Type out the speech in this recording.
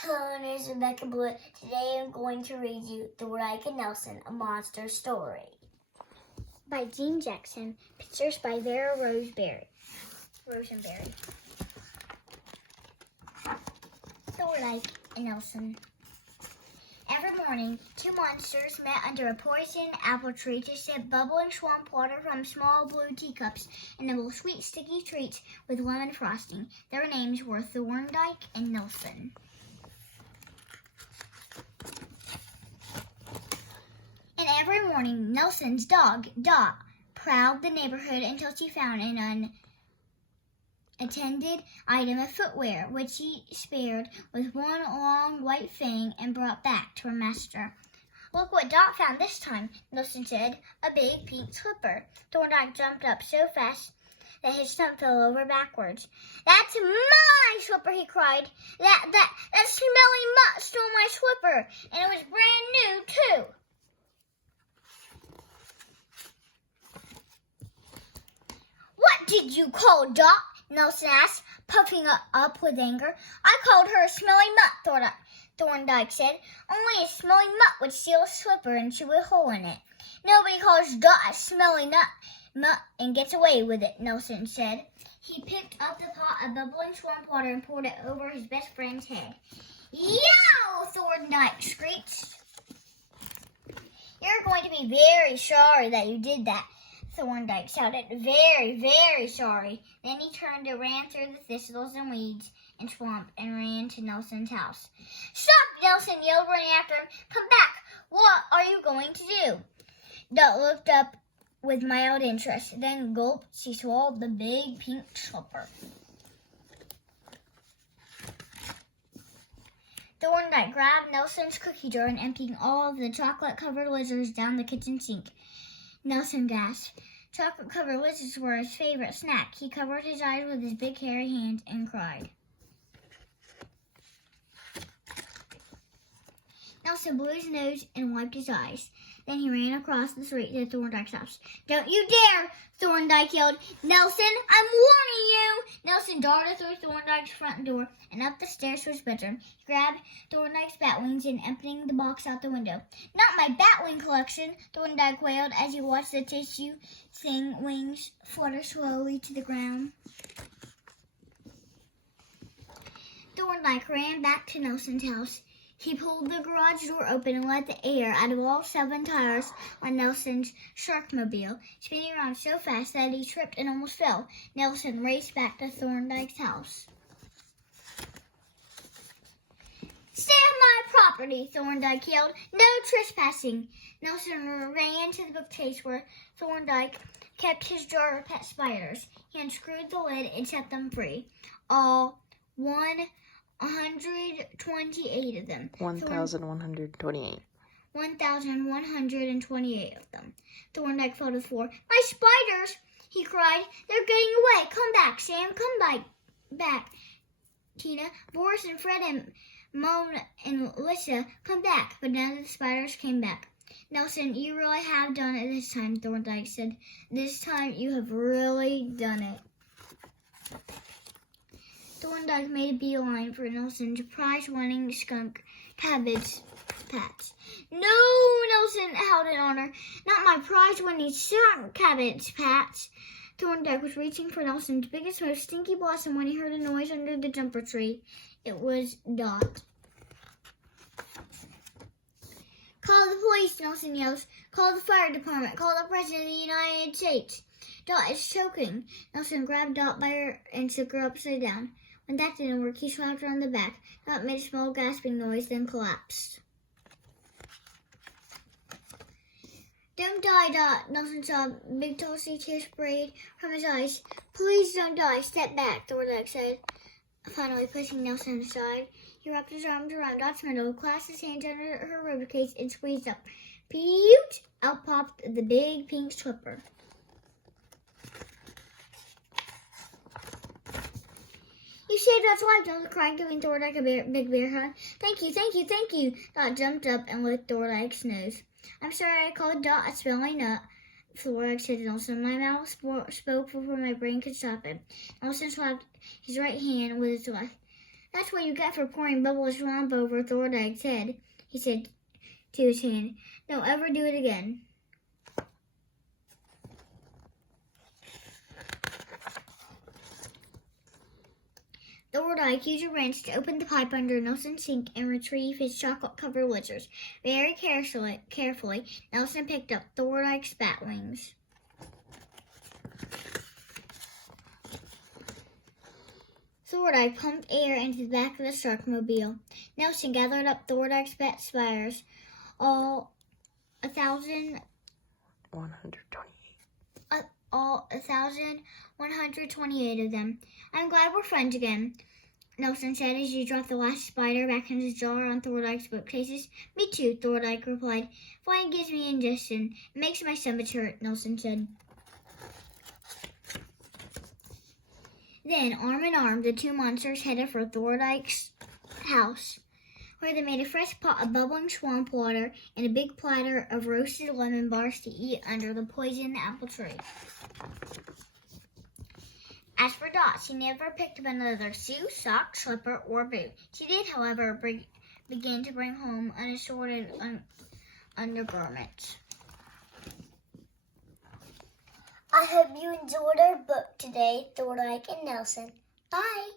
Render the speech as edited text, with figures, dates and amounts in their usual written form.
Hello, my name is Rebekah. Today I'm going to read you Thorndike Nelson, A Monster Story. By Jean Jackson. Pictures by Vera Rosenberry. Thorndike Nelson. Every morning, two monsters met under a poison apple tree to sip bubbling swamp water from small blue teacups and nibble sweet sticky treats with lemon frosting. Their names were Thorndike and Nelson. And every morning, Nelson's dog, Dot, prowled the neighborhood until she found an unattended item of footwear, which she spared with one long white fang and brought back to her master. "Look what Dot found this time," Nelson said, "a big pink slipper." Thorndike jumped up so fast that his stump fell over backwards. "That's my slipper," he cried. That smelly mutt stole my slipper, and it was brand new, too." "What did you call Dot?" Nelson asked, puffing up with anger. "I called her a smelly mutt," Thorndike said. "Only a smelly mutt would steal a slipper and chew a hole in it." "Nobody calls Dot a smelly mutt and gets away with it," Nelson said. He picked up the pot of bubbling swamp water and poured it over his best friend's head. "Yow!" Thorndike screeched. "You're going to be very sorry that you did that," Thorndike shouted. "Very, very sorry." Then he turned and ran through the thistles and weeds and swamp and ran to Nelson's house. "Stop!" Nelson yelled, running after him. "Come back! What are you going to do?" Dot looked up with mild interest. Then, gulp, she swallowed the big pink slipper. Thorndike grabbed Nelson's cookie jar and emptied all of the chocolate-covered lizards down the kitchen sink. Nelson gasped. Chocolate-covered lizards were his favorite snack. He covered his eyes with his big hairy hands and cried. Nelson blew his nose and wiped his eyes. Then he ran across the street to Thorndike's house. "Don't you dare!" Thorndike yelled. "Nelson, I'm warning you!" Nelson darted through Thorndike's front door and up the stairs to his bedroom. He grabbed Thorndike's bat wings and emptied the box out the window. "Not my bat wing collection!" Thorndike wailed as he watched the tissue thin wings flutter slowly to the ground. Thorndike ran back to Nelson's house. He pulled the garage door open and let the air out of all 7 tires on Nelson's Sharkmobile, spinning around so fast that he tripped and almost fell. Nelson raced back to Thorndike's house. "Stay off my property!" Thorndike yelled. "No trespassing!" Nelson ran to the bookcase where Thorndike kept his jar of pet spiders. He unscrewed the lid and set them free. All 128 of them. 1,128. 1,128 of them. Thorndike fell to the floor. "My spiders!" he cried. "They're getting away! Come back, Sam! Come back! Tina, Boris and Fred and Mona and Lisa, come back!" But none of the spiders came back. "Nelson, you really have done it this time," Thorndike said. "This time you have really done it." Thorndike made a beeline for Nelson's prize-winning skunk cabbage patch. "No!" Nelson held it on her. "Not my prize-winning skunk cabbage patch." Thorndike was reaching for Nelson's biggest, most stinky blossom when he heard a noise under the jumper tree. It was Dot. "Call the police!" Nelson yells. "Call the fire department! Call the President of the United States!" "Dot is choking." Nelson grabbed Dot by her and shook her upside down. When that didn't work, he slapped her on the back. Dot made a small gasping noise, then collapsed. "Don't die, Dot," Nelson sobbed. Big tossy tears sprayed from his eyes. "Please don't die. Step back," Thorndike said, finally pushing Nelson aside. He wrapped his arms around Dot's middle, clasped his hands under her ribcage, and squeezed up. Pew! Out popped the big pink slipper. "You saved Dot's life," Nelson cried, giving Thorndike a big bear hug. Thank you, thank you, thank you." Dot jumped up and licked Thorndike's nose. "I'm sorry I called Dot a smelly nut," Thorndike said to Nelson. "My mouth spoke before my brain could stop it." Nelson slapped his right hand with his left. That's what you get for pouring bubbles swamp over Thorndike's head, he said to his hand. Don't ever do it again. Thorndike used a wrench to open the pipe under Nelson's sink and retrieve his chocolate-covered lizards. Very carefully, Nelson picked up Thorndike's bat wings. Thorndike pumped air into the back of the Sharkmobile. Nelson gathered up Thorndike's bat spiders, all 1,128 of them. I'm glad we're friends again, Nelson said as he dropped the last spider back in his jar on Thorndike's bookcases. Me too, Thorndike replied. Flying gives me indigestion. It makes my stomach hurt, Nelson said. Then, arm in arm, the two monsters headed for Thorndike's house, where they made a fresh pot of bubbling swamp water and a big platter of roasted lemon bars to eat under the poison apple tree. As for Dot, she never picked up another shoe, sock, slipper, or boot. She did, however, begin to bring home unassorted undergarments. I hope you enjoyed our book today, Thorndike and Nelson. Bye!